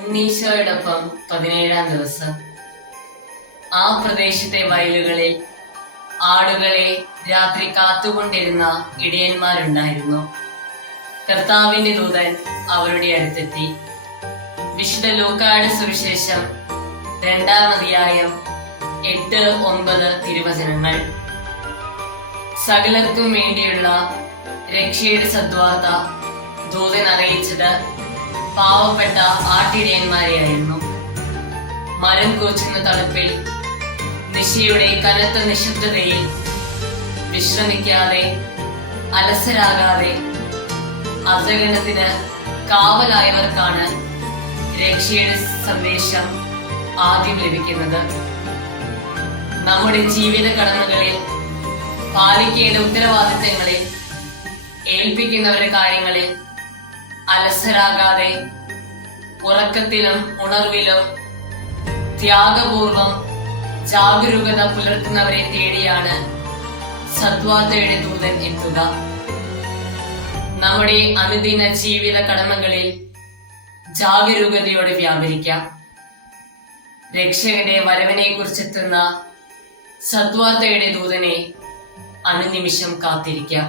ഉണ്ണീശോയോടൊപ്പം 17-ാം ദിവസം. ആ പ്രദേശത്തെ വയലുകളിൽ ആടുകളെ രാത്രി കാത്തുകൊണ്ടിരുന്ന ഇടയന്മാരുണ്ടായിരുന്നു. കർത്താവിന്റെ ദൂതൻ അവരുടെ അടുത്തെത്തി. വിശുദ്ധ ലൂക്കായുടെ സുവിശേഷം 2-ാം അധ്യായം 8-9 തിരുവചനങ്ങൾ. സകലർക്കും വേണ്ടിയുള്ള രക്ഷയുടെ സദ്വാർത്ത ദൂതൻ അറിയിച്ചത് പാവപ്പെട്ട ആട്ടിടയന്മാരെയായിരുന്നു. മരം കോച്ചുന്ന തണുപ്പിൽ, നിശയുടെ കനത്ത നിശബ്ദതയിൽ വിശ്രമിക്കാതെ, അലസരാകാതെ അജഗണത്തിന് കാവലായവർക്കാണ് രക്ഷയുടെ സന്ദേശം ആദ്യം ലഭിക്കുന്നത്. നമ്മുടെ ജീവിത കടമകളിൽ, പാലിക്കേണ്ട ഉത്തരവാദിത്തങ്ങളിൽ, ഏൽപ്പിക്കുന്നവരുടെ കാര്യങ്ങളിൽ അലസരാകാതെ ഉറക്കത്തിലും ഉണർവിലും ത്യാഗപൂർവം ജാഗരൂകത പുലർത്തുന്നവരെ തേടിയാണ് സദ്വാർത്തയുടെ ദൂതൻ എത്തുക. നമ്മുടെ അനുദിന ജീവിത കടമകളിൽ ജാഗരൂകതയോടെ വ്യാപരിക്കാം. രക്ഷകന്റെ വരവിനെ കുറിച്ചെത്തുന്ന സദ്വാർത്തയുടെ ദൂതനെ അനുനിമിഷം കാത്തിരിക്കാം.